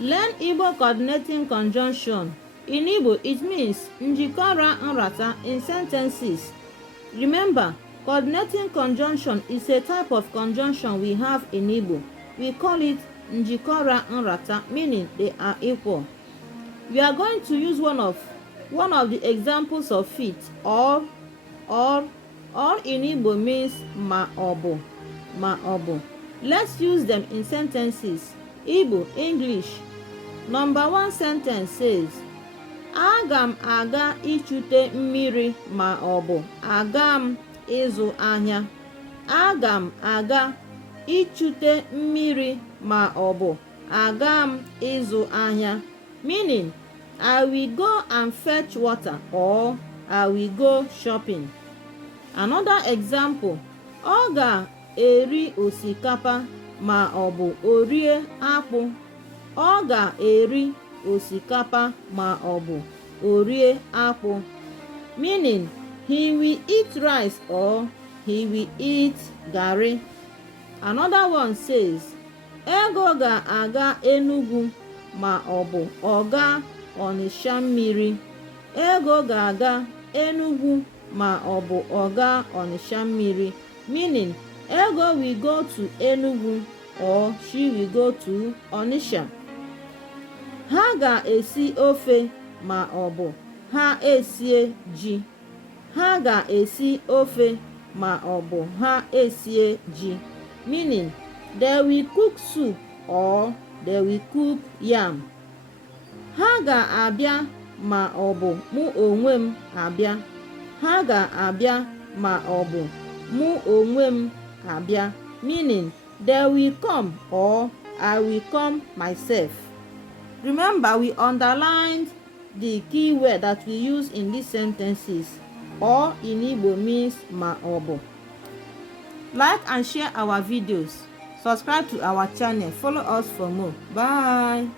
Learn Igbo coordinating conjunction. In Igbo, it means njikọra nrata in sentences. Remember, coordinating conjunction is a type of conjunction we have in Igbo. We call it njikọra nrata, meaning they are equal. We are going to use one of the examples of it. Or in Igbo means maọbụ. Let's use them in sentences. Igbo, English. Number 1 sentence says, aga m aga ichute mmiri maọbụ aga m ịzụ ahịa. Aga m aga ichute mmiri maọbụ aga m ịzụ ahịa, meaning I will go and fetch water or I will go shopping. Another example, ọ ga-eri osikapa maọbụ o rie akpụ. Ọ ga-eri osikapa maọbụ o rie akpụ, meaning he will eat rice or he will eat garri. Another one says, Ego ga-aga Enugu maọbụ ọ ga Ọnịsha mmiri. Ego ga-aga Enugu maọbụ ọ ga Ọnịsha mmiri, meaning Ego will go to Enugu or she will go to Onitsha. Ha ga-esi ofe maọbụ ha esie ji. Ha ga-esi ofe maọbụ ha esie ji, meaning they will cook soup or they will cook yam. Ha ga-abịa maọbụ mụ onwe m abịa. Ha ga-abịa maọbụ mụ onwe m abịa, meaning they will come or I will come myself. Remember, we underlined the key word that we use in these sentences. Or in Igbo means maọbụ. Like and share our videos. Subscribe to our channel. Follow us for more. Bye.